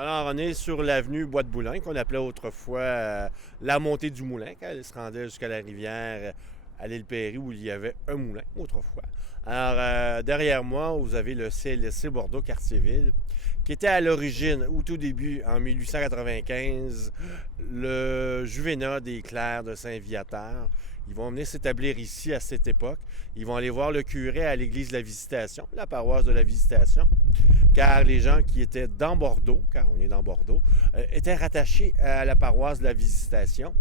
Alors, on est sur l'avenue Bois-de-Boulogne, qu'on appelait autrefois la montée du moulin, quand elle se rendait jusqu'à la rivière, à l'île Perry, où il y avait un moulin autrefois. Alors, derrière moi, vous avez le CLSC Bordeaux Quartier-Ville, qui était à l'origine, au tout début, en 1895, le Juvénat des Clercs de Saint-Viateur. Ils vont venir s'établir ici à cette époque. Ils vont aller voir le curé à l'église de la Visitation, la paroisse de la Visitation, car les gens qui étaient dans Bordeaux, car on est dans Bordeaux, étaient rattachés à la paroisse de la Visitation.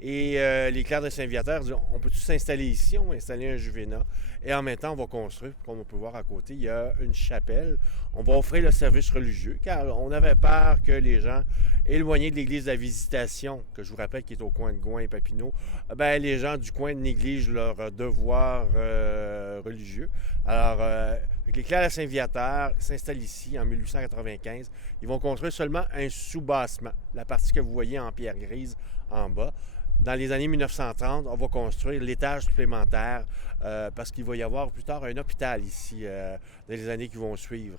Et les clercs de Saint-Viateur disent, on peut tous s'installer ici, on va installer un juvénat. Et en même temps, on va construire, comme on peut voir à côté, il y a une chapelle. On va offrir le service religieux, car on avait peur que les gens éloignés de l'église de la Visitation, que je vous rappelle qui est au coin de Gouin et Papineau, ben, les gens du coin négligent leurs devoirs religieux. Alors, les clercs de Saint-Viateur s'installent ici en 1895. Ils vont construire seulement un sous-bassement, la partie que vous voyez en pierre grise en bas. Dans les années 1930, on va construire l'étage supplémentaire parce qu'il va y avoir plus tard un hôpital ici dans les années qui vont suivre.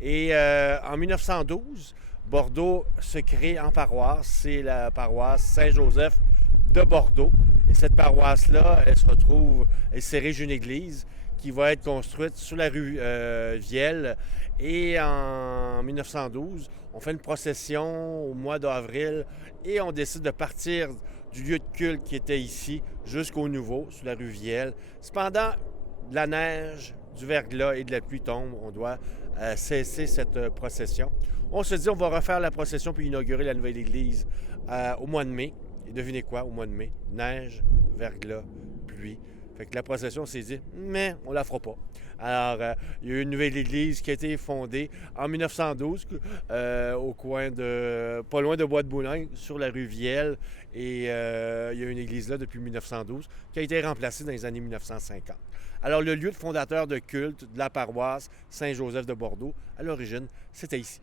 Et en 1912, Bordeaux se crée en paroisse. C'est la paroisse Saint-Joseph de Bordeaux. Et cette paroisse-là, elle se retrouve, elle s'érige une église qui va être construite sur la rue Vielle. Et en 1912, on fait une procession au mois d'avril et on décide de partir du lieu de culte qui était ici jusqu'au nouveau, sur la rue Vielle. Cependant, de la neige, du verglas et de la pluie tombe, on doit cesser cette procession. On se dit, on va refaire la procession puis inaugurer la nouvelle église au mois de mai. Et devinez quoi, au mois de mai? Neige, verglas, pluie. Fait que la procession s'est dit, mais on la fera pas. Alors, il y a eu une nouvelle église qui a été fondée en 1912 au coin de, pas loin de Bois-de-Boulogne, sur la rue Vielle. Et il y a une église là depuis 1912 qui a été remplacée dans les années 1950. Alors, le lieu de fondateur de culte de la paroisse Saint-Joseph de Bordeaux, à l'origine, c'était ici.